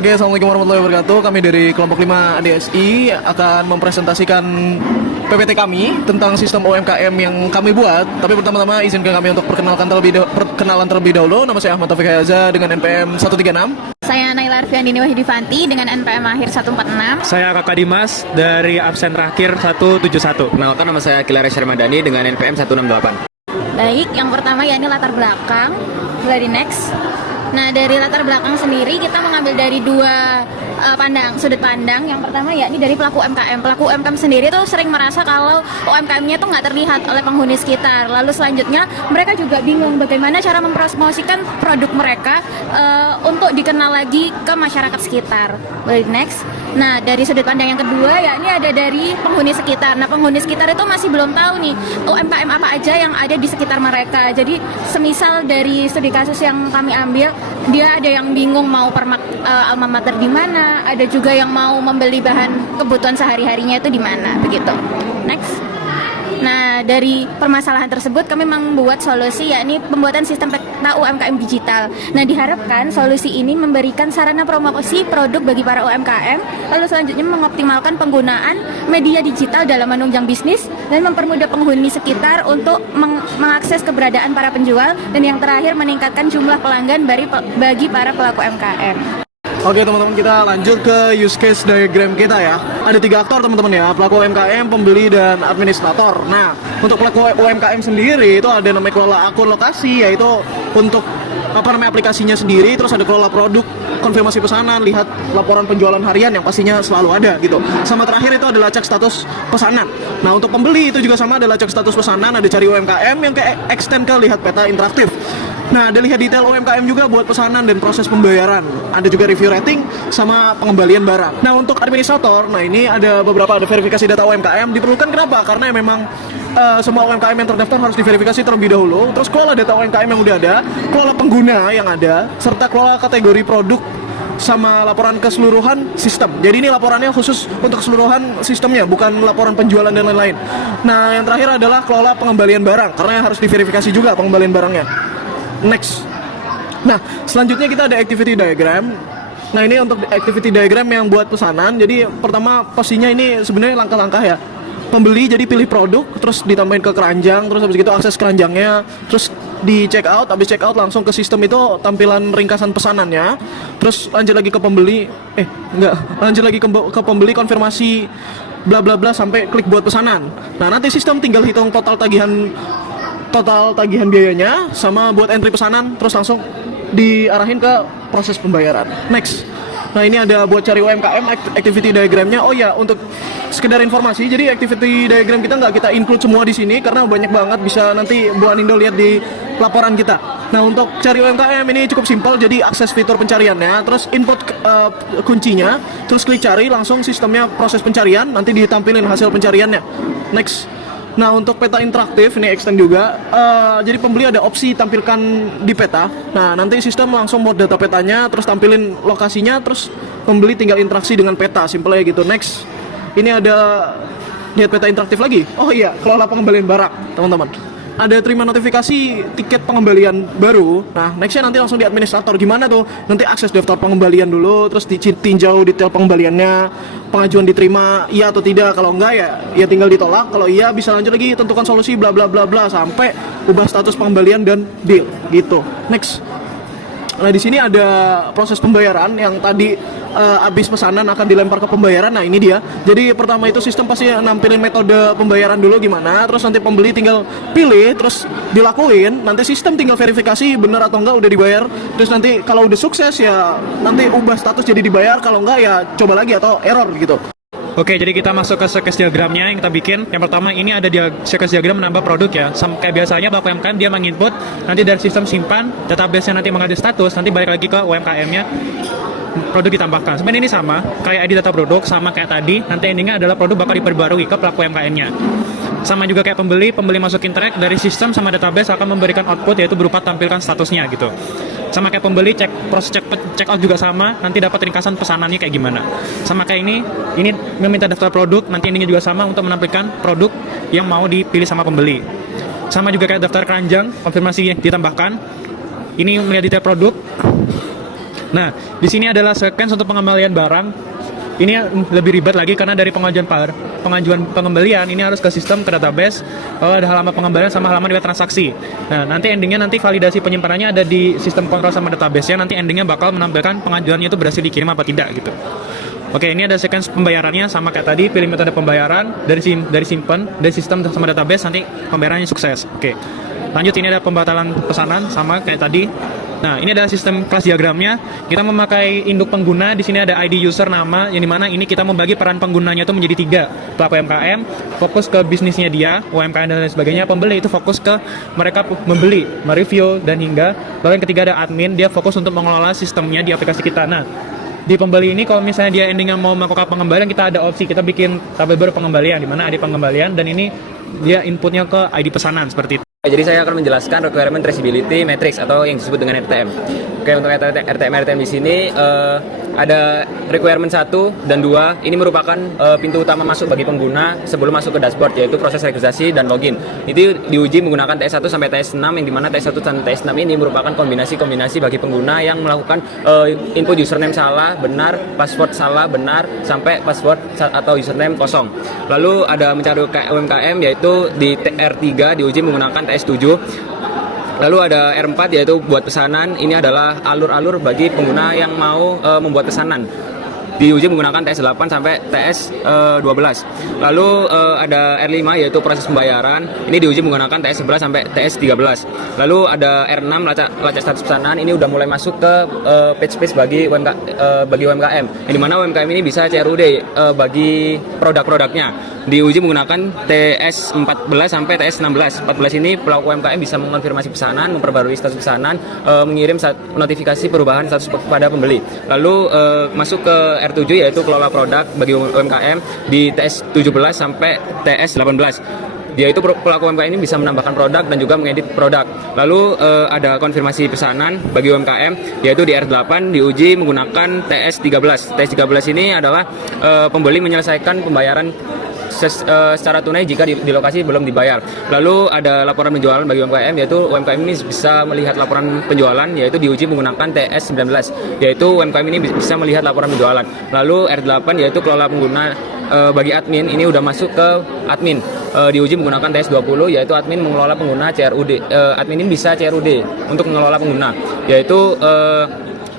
Oke, Assalamualaikum warahmatullahi wabarakatuh. Kami dari kelompok 5 ADSI akan mempresentasikan PPT kami tentang sistem UMKM yang kami buat. Tapi pertama-tama izinkan kami untuk perkenalan terlebih dahulu. Nama saya Ahmad Taufik Hayaza dengan NPM 136. Saya Naila Arfiandini Wahyudi dengan NPM akhir 146. Saya Kakak Dimas dari absen terakhir 171. Kenalkan, nama saya Kilares Ramadhani dengan NPM 168. Baik, yang pertama yakni latar belakang. Dari next. Nah, dari latar belakang sendiri kita mengambil dari dua sudut pandang. Yang pertama yakni dari pelaku UMKM. Pelaku UMKM sendiri tuh sering merasa kalau UMKM-nya tuh nggak terlihat oleh penghuni sekitar. Lalu selanjutnya mereka juga bingung bagaimana cara mempromosikan produk mereka untuk dikenal lagi ke masyarakat sekitar. Baik, next. Nah, dari sudut pandang yang kedua yakni ada dari penghuni sekitar. Nah, penghuni sekitar itu masih belum tahu nih UMKM apa aja yang ada di sekitar mereka. Jadi semisal dari studi kasus yang kami ambil, dia ada yang bingung mau alma mater di mana, ada juga yang mau membeli bahan kebutuhan sehari-harinya itu di mana, begitu. Next. Nah, dari permasalahan tersebut kami membuat solusi yakni pembuatan sistem peta UMKM digital. Nah, diharapkan solusi ini memberikan sarana promosi produk bagi para UMKM, lalu selanjutnya mengoptimalkan penggunaan media digital dalam menunjang bisnis dan mempermudah penghuni sekitar untuk mengakses keberadaan para penjual, dan yang terakhir meningkatkan jumlah pelanggan bagi para pelaku UMKM. Oke teman-teman, kita lanjut ke use case diagram kita ya. Ada 3 aktor teman-teman ya, pelaku UMKM, pembeli, dan administrator. Nah, untuk pelaku UMKM sendiri itu ada namanya kelola akun lokasi, yaitu untuk aplikasinya sendiri. Terus ada kelola produk, konfirmasi pesanan, lihat laporan penjualan harian yang pastinya selalu ada gitu. Sama terakhir itu adalah cek status pesanan. Nah, untuk pembeli itu juga sama, adalah cek status pesanan, ada cari UMKM yang kayak extend ke lihat peta interaktif. Nah, ada lihat detail UMKM juga buat pesanan dan proses pembayaran. Ada juga review rating sama pengembalian barang. Nah, untuk administrator, nah ini ada verifikasi data UMKM. Diperlukan kenapa? Karena memang semua UMKM yang terdaftar harus diverifikasi terlebih dahulu. Terus kelola data UMKM yang udah ada, kelola pengguna yang ada, serta kelola kategori produk sama laporan keseluruhan sistem. Jadi ini laporannya khusus untuk keseluruhan sistemnya, bukan laporan penjualan dan lain-lain. Nah, yang terakhir adalah kelola pengembalian barang, karena harus diverifikasi juga pengembalian barangnya. Next. Nah, selanjutnya kita ada activity diagram. Nah, ini untuk activity diagram yang buat pesanan. Jadi pertama pastinya ini sebenarnya langkah-langkah ya. Pembeli jadi pilih produk, terus ditambahin ke keranjang, terus habis itu akses keranjangnya, terus di check out, habis check out langsung ke sistem itu tampilan ringkasan pesanannya. Terus lanjut lagi ke pembeli, lanjut lagi ke pembeli konfirmasi bla bla bla sampai klik buat pesanan. Nah, nanti sistem tinggal hitung total tagihan biayanya sama buat entry pesanan, terus langsung diarahin ke proses pembayaran. Next. Nah, ini ada buat cari UMKM activity diagramnya. Oh ya, untuk sekedar informasi, jadi activity diagram kita nggak kita include semua di sini karena banyak banget, bisa nanti Bu Anindo lihat di laporan kita. Nah, untuk cari UMKM ini cukup simpel, jadi akses fitur pencariannya, terus input kuncinya, terus klik cari, langsung sistemnya proses pencarian, nanti ditampilin hasil pencariannya. Next. Nah, untuk peta interaktif ini extend juga. Jadi pembeli ada opsi tampilkan di peta. Nah, nanti sistem langsung mau data petanya, terus tampilin lokasinya, terus pembeli tinggal interaksi dengan peta, simple aja gitu. Next. Ini ada lihat peta interaktif lagi. Oh iya, kelola pengembalian barang, teman-teman. Ada terima notifikasi tiket pengembalian baru. Nah, nextnya nanti langsung di administrator. Gimana tuh? Nanti akses daftar pengembalian dulu, terus ditinjau detail pengembaliannya, pengajuan diterima, iya atau tidak. Kalau enggak ya tinggal ditolak. Kalau iya bisa lanjut lagi, tentukan solusi bla bla bla bla sampai ubah status pengembalian dan deal gitu. Next. Nah, di sini ada proses pembayaran yang tadi habis pesanan akan dilempar ke pembayaran. Nah, ini dia. Jadi pertama itu sistem pasti nampilin metode pembayaran dulu gimana, terus nanti pembeli tinggal pilih, terus dilakuin. Nanti sistem tinggal verifikasi benar atau enggak udah dibayar. Terus nanti kalau udah sukses ya nanti ubah status jadi dibayar, kalau enggak ya coba lagi atau error gitu. Oke, jadi kita masuk ke sequence diagramnya yang kita bikin. Yang pertama ini ada sequence diagram menambah produk ya. Kayak biasanya pelaku UMKM dia menginput, nanti dari sistem simpan, database-nya nanti mengupdate status, nanti balik lagi ke UMKM-nya, produk ditambahkan. Sebenarnya ini sama, kayak ID data produk, sama kayak tadi, nanti endingnya adalah produk bakal diperbarui ke pelaku UMKM-nya. Sama juga kayak pembeli masukin track dari sistem sama database akan memberikan output, yaitu berupa tampilkan statusnya gitu. Sama kayak pembeli, proses check out juga sama, nanti dapat ringkasan pesanannya kayak gimana. Sama kayak ini meminta daftar produk, nanti endingnya juga sama untuk menampilkan produk yang mau dipilih sama pembeli. Sama juga kayak daftar keranjang, konfirmasi ditambahkan. Ini melihat detail produk, Nah, di sini adalah sequence untuk pengembalian barang. Ini lebih ribet lagi karena dari pengajuan pengembalian ini harus ke sistem, ke database. Ada halaman pengembalian sama halaman riwayat transaksi. Nah, nanti endingnya nanti validasi penyimpanannya ada di sistem kontrol sama database-nya. Nanti endingnya bakal menampilkan pengajuannya itu berhasil dikirim apa tidak gitu. Oke, ini ada sequence pembayarannya sama kayak tadi, pilih metode pembayaran dari simpan, dari sistem sama database, nanti pembayarannya sukses. Oke. Lanjut, ini ada pembatalan pesanan sama kayak tadi. Nah, ini adalah sistem kelas diagramnya. Kita memakai induk pengguna. Di sini ada ID user, nama, yang dimana ini kita membagi peran penggunanya itu menjadi 3. Pelaku UMKM fokus ke bisnisnya dia, UMKM dan lain sebagainya. Pembeli itu fokus ke mereka membeli, mereview dan hingga. Lalu yang ketiga ada admin, dia fokus untuk mengelola sistemnya di aplikasi kita. Nah, di pembeli ini kalau misalnya dia endingnya mau melakukan pengembalian, kita ada opsi, kita bikin tabel baru pengembalian, di mana ID pengembalian, dan ini dia inputnya ke ID pesanan seperti itu. Jadi saya akan menjelaskan requirement traceability matrix atau yang disebut dengan RTM. Oke, untuk RTM di sini ada requirement 1 dan 2. Ini merupakan pintu utama masuk bagi pengguna sebelum masuk ke dashboard, yaitu proses registrasi dan login. Itu diuji menggunakan TS1 sampai TS6, yang dimana TS1 dan TS6 ini merupakan kombinasi bagi pengguna yang melakukan input username salah, benar, password salah, benar, sampai password atau username kosong. Lalu ada mencari UMKM, yaitu di R3 diuji menggunakan TS7. Lalu ada R4 yaitu buat pesanan. Ini adalah alur-alur bagi pengguna yang mau membuat pesanan. Diuji menggunakan TS8 sampai TS12. Lalu ada R5 yaitu proses pembayaran. Ini diuji menggunakan TS11 sampai TS13. Lalu ada R6 lacak status pesanan. Ini udah mulai masuk ke page bagi UMKM. Yang dimana UMKM ini bisa CRUD bagi produk-produknya. Diuji menggunakan TS14 sampai TS16. 14 ini pelaku UMKM bisa mengonfirmasi pesanan, memperbarui status pesanan, mengirim notifikasi perubahan status kepada pembeli. Lalu masuk ke R7 yaitu kelola produk bagi UMKM di TS17 sampai TS18. Yaitu pelaku UMKM ini bisa menambahkan produk dan juga mengedit produk. Lalu ada konfirmasi pesanan bagi UMKM yaitu di R8 diuji menggunakan TS13. TS13 ini adalah pembeli menyelesaikan pembayaran secara tunai jika di lokasi belum dibayar. Lalu ada laporan penjualan bagi UMKM, yaitu UMKM ini bisa melihat laporan penjualan, yaitu diuji menggunakan TS19, yaitu UMKM ini bisa melihat laporan penjualan. Lalu R8 yaitu kelola pengguna bagi admin, ini udah masuk ke admin. Diuji menggunakan TS20, yaitu admin mengelola pengguna CRUD. Admin ini bisa CRUD untuk mengelola pengguna, yaitu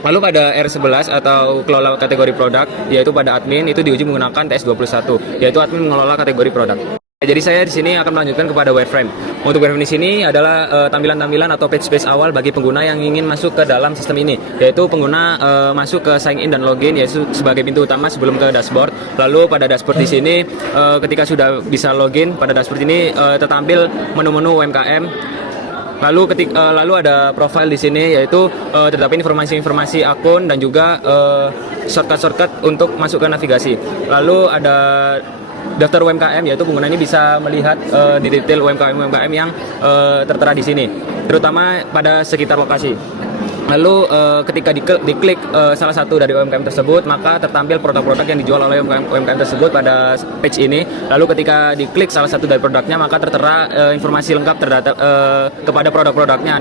lalu pada R11 atau kelola kategori produk, yaitu pada admin itu diuji menggunakan TS21, yaitu admin mengelola kategori produk. Jadi saya di sini akan melanjutkan kepada wireframe. Untuk wireframe di sini adalah tampilan-tampilan atau page awal bagi pengguna yang ingin masuk ke dalam sistem ini, yaitu pengguna masuk ke sign in dan login, yaitu sebagai pintu utama sebelum ke dashboard. Lalu pada dashboard di sini ketika sudah bisa login, pada dashboard ini tertampil menu-menu UMKM. Lalu ada profile di sini, yaitu terdapat informasi akun dan juga shortcut untuk masuk ke navigasi. Lalu ada daftar UMKM, yaitu pengguna ini bisa melihat di detail UMKM yang tertera di sini, terutama pada sekitar lokasi. Lalu ketika diklik salah satu dari UMKM tersebut, maka tertampil produk-produk yang dijual oleh UMKM tersebut pada page ini. Lalu ketika diklik salah satu dari produknya, maka tertera informasi lengkap kepada produk-produknya.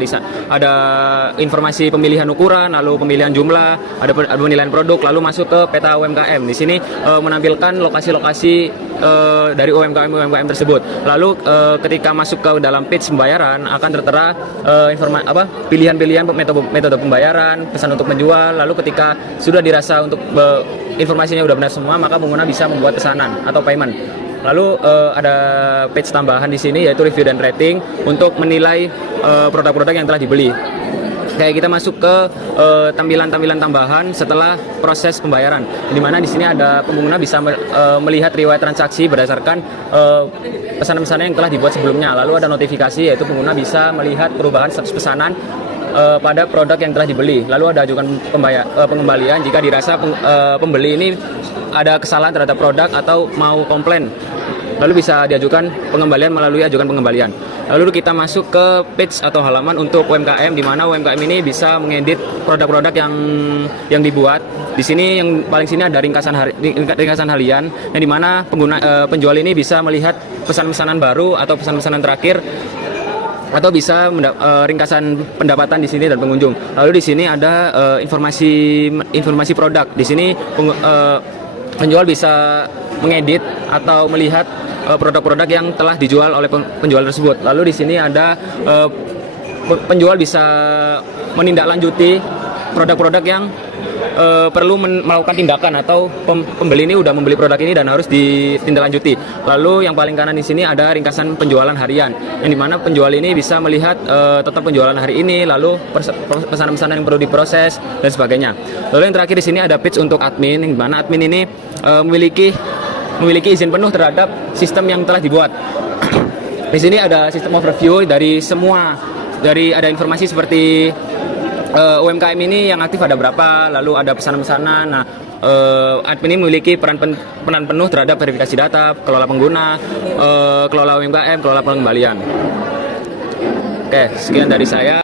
Ada informasi pemilihan ukuran, lalu pemilihan jumlah, ada penilaian produk, lalu masuk ke peta UMKM. Di sini menampilkan lokasi-lokasi dari UMKM tersebut. Lalu ketika masuk ke dalam page pembayaran akan tertera pilihan-pilihan metode pembayaran, pesan untuk menjual. Lalu ketika sudah dirasa untuk informasinya sudah benar semua, maka pengguna bisa membuat pesanan atau payment. Lalu ada page tambahan di sini, yaitu review dan rating untuk menilai produk-produk yang telah dibeli. Kayak kita masuk ke tampilan-tampilan tambahan setelah proses pembayaran, di mana di sini ada pengguna bisa melihat riwayat transaksi berdasarkan pesanan-pesanan yang telah dibuat sebelumnya. Lalu ada notifikasi, yaitu pengguna bisa melihat perubahan status pesanan pada produk yang telah dibeli. Lalu ada ajukan pengembalian jika dirasa pembeli ini ada kesalahan terhadap produk atau mau komplain. Lalu bisa diajukan pengembalian melalui ajukan pengembalian. Lalu kita masuk ke page atau halaman untuk UMKM, di mana UMKM ini bisa mengedit produk-produk yang dibuat. Di sini yang paling sini ada ringkasan harian, yang di mana penjual ini bisa melihat pesan-pesanan baru atau pesan-pesanan terakhir atau bisa ringkasan pendapatan di sini dan pengunjung. Lalu di sini ada informasi produk. Di sini penjual bisa mengedit atau melihat produk-produk yang telah dijual oleh penjual tersebut. Lalu di sini ada penjual bisa menindaklanjuti produk-produk yang perlu melakukan tindakan atau pembeli ini udah membeli produk ini dan harus ditindaklanjuti. Lalu yang paling kanan di sini ada ringkasan penjualan harian, yang dimana penjual ini bisa melihat total penjualan hari ini, lalu pesanan-pesanan yang perlu diproses dan sebagainya. Lalu yang terakhir di sini ada page untuk admin, yang dimana admin ini memiliki izin penuh terhadap sistem yang telah dibuat. Di sini ada sistem overview dari ada informasi seperti UMKM ini yang aktif ada berapa, lalu ada pesanan-pesanan. Nah, admin ini memiliki peran penuh terhadap verifikasi data, kelola pengguna, kelola UMKM, kelola pengembalian. Oke, sekian dari saya.